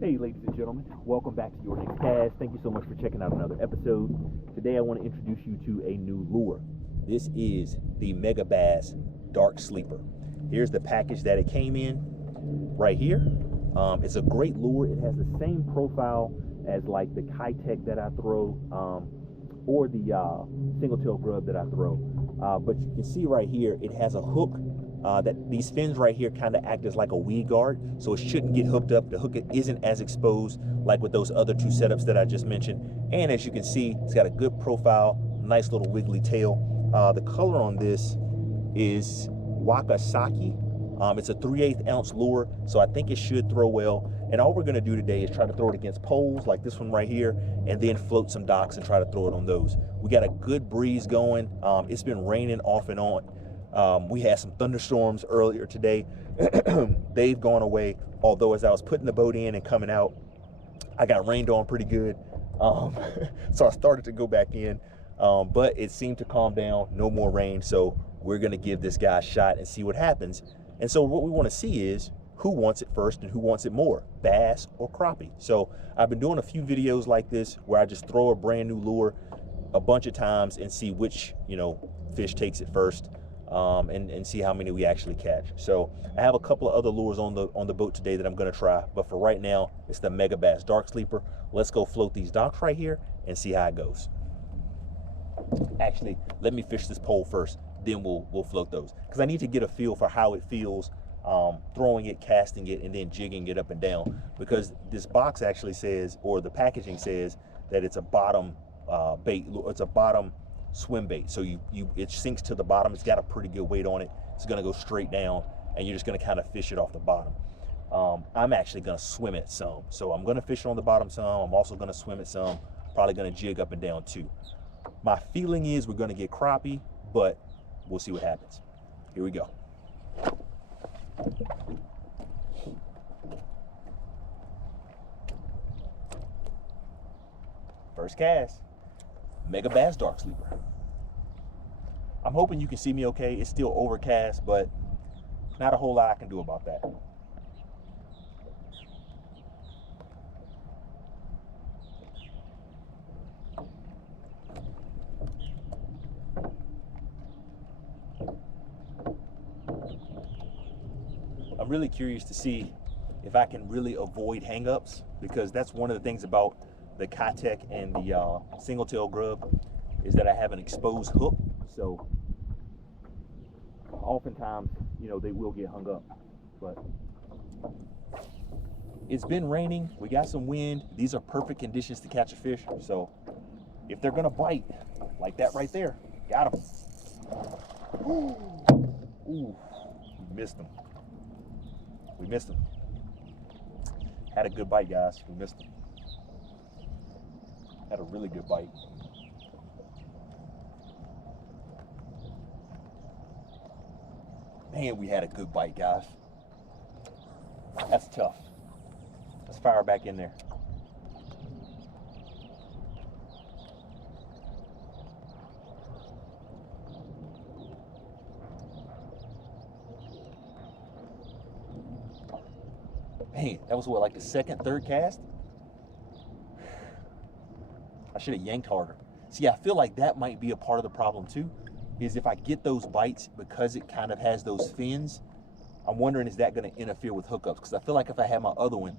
Hey ladies and gentlemen, welcome back to Your Next Cast. Thank you so much for checking out another episode. Today I want to introduce you to a new lure. This is the Megabass Dark Sleeper. Here's the package that it came in right here. It's a great lure. It has the same profile as like the Kitech that I throw or the single tail grub that I throw. But you can see right here, it has a hook that these fins right here kind of act as like a weed guard, so it shouldn't get hooked up. The hook isn't as exposed like with those other two setups that I just mentioned. And as you can see, it's got a good profile, nice little wiggly tail. The color on this is Wakasaki. It's a 3/8 ounce lure, so I think it should throw well. And all we're gonna do today is try to throw it against poles like this one right here, and then float some docks and try to throw it on those. We got a good breeze going. It's been raining off and on. We had some thunderstorms earlier today. They've gone away, although as I was putting the boat in and coming out, I got rained on pretty good. So I started to go back in, but it seemed to calm down, no more rain. So we're gonna give this guy a shot and see what happens. And so what we wanna see is who wants it first and who wants it more, bass or crappie. So I've been doing a few videos like this where I just throw a brand new lure a bunch of times and see which, fish takes it first. And see how many we actually catch. So I have a couple of other lures on the boat today that I'm gonna try, but for right now, it's the Megabass Dark Sleeper. Let's go float these docks right here and see how it goes. Actually, let me fish this pole first, then we'll float those, because I need to get a feel for how it feels throwing it, casting it, and then jigging it up and down, because this box actually says, or the packaging says, that it's a bottom bait, it's a bottom swim bait. So it sinks to the bottom. It's got a pretty good weight on it. It's gonna go straight down, and you're just gonna kind of fish it off the bottom. I'm actually gonna swim it some. So I'm gonna fish it on the bottom some. I'm also gonna swim it some. Probably gonna jig up and down too. My feeling is we're gonna get crappie, but we'll see what happens. Here we go. First cast, Megabass Dark Sleeper. I'm hoping you can see me okay. It's still overcast, but not a whole lot I can do about that. I'm really curious to see if I can really avoid hangups, because that's one of the things about the Kitech and the single tail grub is that I have an exposed hook. So oftentimes, they will get hung up. But it's been raining, we got some wind. These are perfect conditions to catch a fish. So if they're gonna bite, like that right there, got them. Ooh, we missed them. We missed them. Had a good bite, guys. We missed them. Had a really good bite. Man, we had a good bite, guys. That's tough. Let's fire back in there. Man, that was what, like the second, third cast? I should have yanked harder. See, I feel like that might be a part of the problem too, is if I get those bites because it kind of has those fins, I'm wondering, is that going to interfere with hookups? Because I feel like if I had my other one,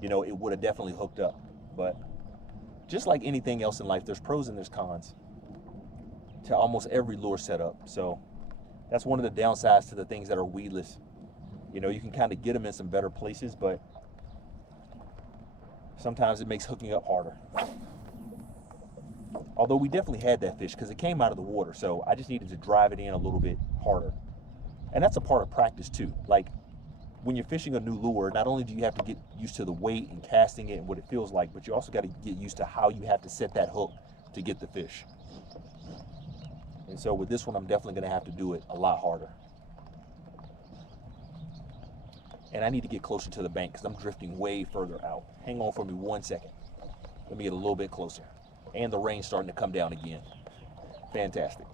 it would have definitely hooked up. But just like anything else in life, there's pros and there's cons to almost every lure setup. So that's one of the downsides to the things that are weedless. You can kind of get them in some better places, but sometimes it makes hooking up harder. Although we definitely had that fish because it came out of the water, so I just needed to drive it in a little bit harder. And that's a part of practice too. Like when you're fishing a new lure, not only do you have to get used to the weight and casting it and what it feels like, but you also got to get used to how you have to set that hook to get the fish. And so with this one, I'm definitely going to have to do it a lot harder. And I need to get closer to the bank because I'm drifting way further out. Hang on for me 1 second. Let me get a little bit closer. And the rain's starting to come down again. Fantastic.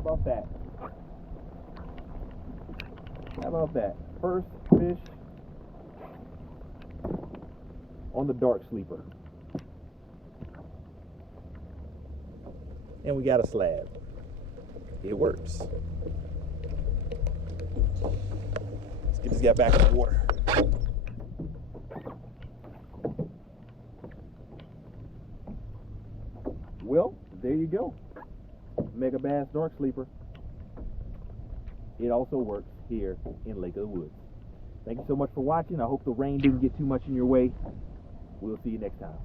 about that? How about that? First fish on the Dark Sleeper. And we got a slab. It works. Let's get this guy back in the water. Well, there you go. Megabass Dark Sleeper. It also works here in Lake of the Woods. Thank you so much for watching. I hope the rain didn't get too much in your way. We'll see you next time.